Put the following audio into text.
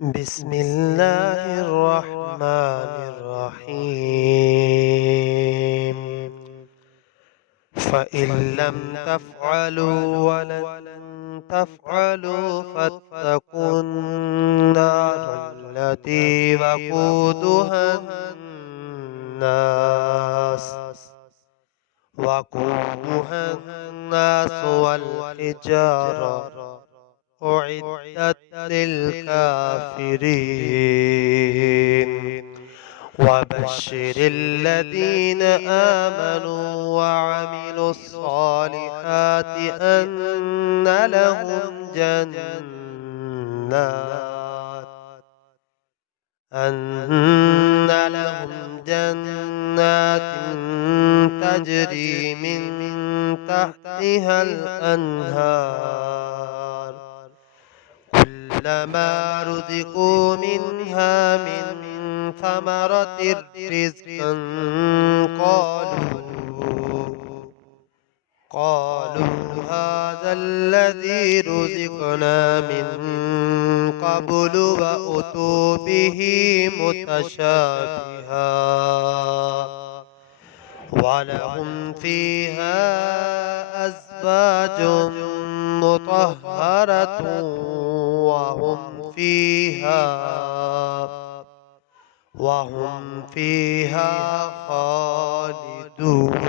بسم الله الرحمن الرحيم. فإن لم تفعلوا ولن تفعلوا فاتقوا النار التي وقودها الناس والحجارة أعدت للكافرين. وبشر الذين آمنوا وعملوا الصالحات أن لهم جنات تجري من تحتها الأنهار كلما رزقوا منها من ثمرة رزقا قالوا هذا الذي رزقنا من قبل وأتوا به متشابها ولهم فيها أزواج مطهرة وهم فيها خالدون.